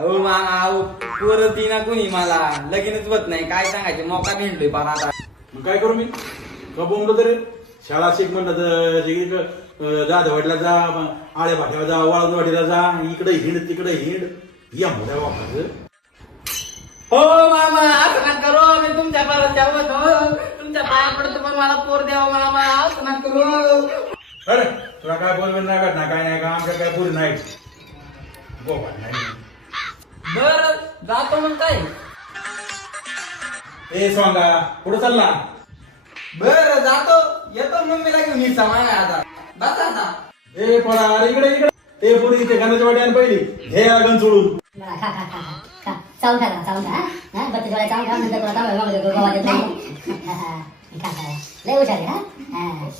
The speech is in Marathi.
अहो मामा अहो पोरं ती ना कोणी मला लगीनच होत नाही काय सांगायचं मौका भेटलोय पार आता. मग काय करू मी का बोंबलो तरी शाळा शिक म्हणलं तर जा धवडला जा आळ्या भाट्यावर जा वाळूनवाडीला जा इकडे हिंड तिकडे हिंड या मोठ्या वापरायचं. हो मामा असं ना करू मी तुमच्या परत जाऊ तुमच्या पाया पडतो पण मला पोर द्यावा मामा असं ना करू. अरे तुला काय बोलवेल नाही का काय नाही का आमच्या काय पुरी नाही गोपाल नाही. बर जातो मग काय. ए सांगा पुढे चालला. बर जातो येतो मम्मीला घेऊन मी सामान आता बस आता. ए पळा अरे इकडे इकडे ते पुरी ते गाण्याच्या वाटी आण पहिली हे आगन सोडून चावून खा बत्तीस वेळा चावून खा नंतर तुला लय हुशार आहे.